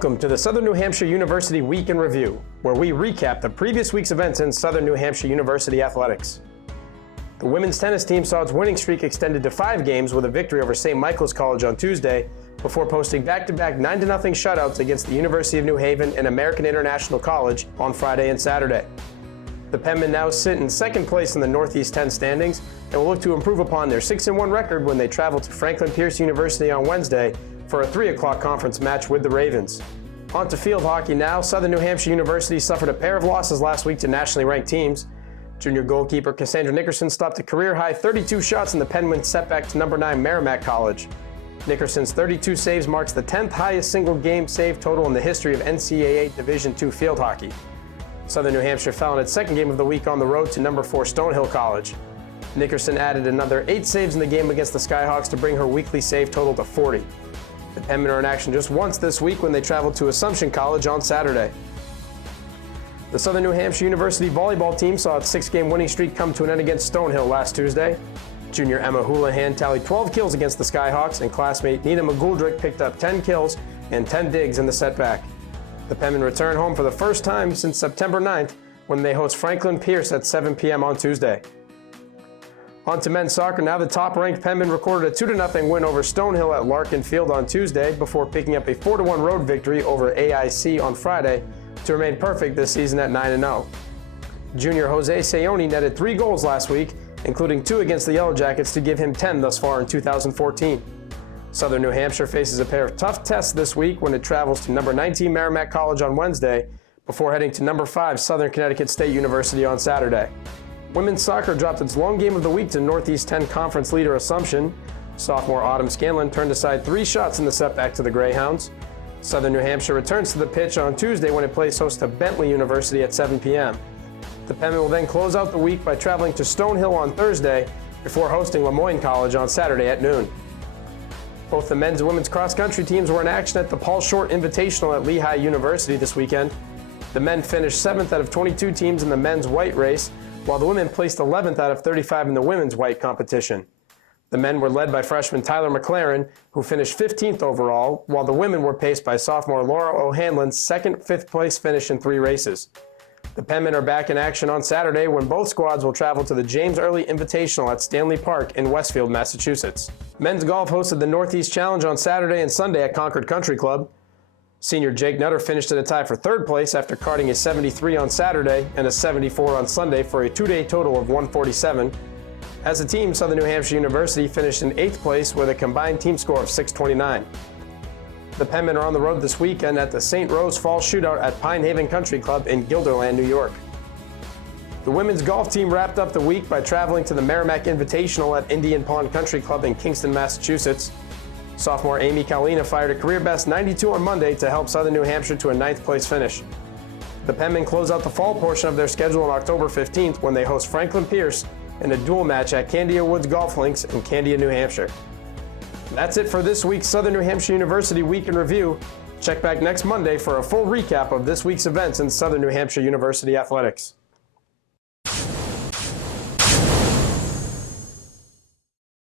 Welcome to the Southern New Hampshire University Week in Review, where we recap the previous week's events in Southern New Hampshire University athletics. The women's tennis team saw its winning streak extended to 5 games with a victory over St. Michael's College on Tuesday, before posting back-to-back 9-0 shutouts against the University of New Haven and American International College on Friday and Saturday. The Penmen now sit in second place in the Northeast 10 standings and will look to improve upon their 6-1 record when they travel to Franklin Pierce University on Wednesday for a 3 o'clock conference match with the Ravens. On to field hockey now. Southern New Hampshire University suffered a pair of losses last week to nationally ranked teams. Junior goalkeeper Cassandra Nickerson stopped a career-high 32 shots in the Penmen setback to number 9 Merrimack College. Nickerson's 32 saves marks the 10th highest single-game save total in the history of NCAA Division II field hockey. Southern New Hampshire fell in its second game of the week on the road to number 4 Stonehill College. Nickerson added another 8 saves in the game against the Skyhawks to bring her weekly save total to 40. The Penmen are in action just once this week when they travel to Assumption College on Saturday. The Southern New Hampshire University volleyball team saw its 6-game winning streak come to an end against Stonehill last Tuesday. Junior Emma Houlihan tallied 12 kills against the Skyhawks, and classmate Nina McGoldrick picked up 10 kills and 10 digs in the setback. The Penmen return home for the first time since September 9th when they host Franklin Pierce at 7 p.m. on Tuesday. On to men's soccer now. The top-ranked Penmen recorded a 2-0 win over Stonehill at Larkin Field on Tuesday before picking up a 4-1 road victory over AIC on Friday to remain perfect this season at 9-0. Junior Jose Sayoni netted 3 goals last week, including 2 against the Yellow Jackets to give him 10 thus far in 2014. Southern New Hampshire faces a pair of tough tests this week when it travels to number 19 Merrimack College on Wednesday before heading to number 5 Southern Connecticut State University on Saturday. Women's soccer dropped its lone game of the week to Northeast 10 conference leader Assumption. Sophomore Autumn Scanlon turned aside 3 shots in the setback to the Greyhounds. Southern New Hampshire returns to the pitch on Tuesday when it plays host to Bentley University at 7 p.m. The Penmen will then close out the week by traveling to Stonehill on Thursday before hosting Lemoyne College on Saturday at noon. Both the men's and women's cross-country teams were in action at the Paul Short Invitational at Lehigh University this weekend. The men finished 7th out of 22 teams in the men's white race, while the women placed 11th out of 35 in the women's white competition. The men were led by freshman Tyler McLaren, who finished 15th overall, while the women were paced by sophomore Laura O'Hanlon's second 5th place finish in 3 races. The Penmen are back in action on Saturday when both squads will travel to the James Early Invitational at Stanley Park in Westfield, Massachusetts. Men's golf hosted the Northeast Challenge on Saturday and Sunday at Concord Country Club. Senior Jake Nutter finished in a tie for 3rd place after carding a 73 on Saturday and a 74 on Sunday for a 2-day total of 147. As a team, Southern New Hampshire University finished in 8th place with a combined team score of 629. The Penmen are on the road this weekend at the St. Rose Fall Shootout at Pine Haven Country Club in Guilderland, New York. The women's golf team wrapped up the week by traveling to the Merrimack Invitational at Indian Pond Country Club in Kingston, Massachusetts. Sophomore Amy Kaulina fired a career-best 92 on Monday to help Southern New Hampshire to a 9th place finish. The Penmen close out the fall portion of their schedule on October 15th when they host Franklin Pierce in a dual match at Candia Woods Golf Links in Candia, New Hampshire. That's it for this week's Southern New Hampshire University Week in Review. Check back next Monday for a full recap of this week's events in Southern New Hampshire University athletics.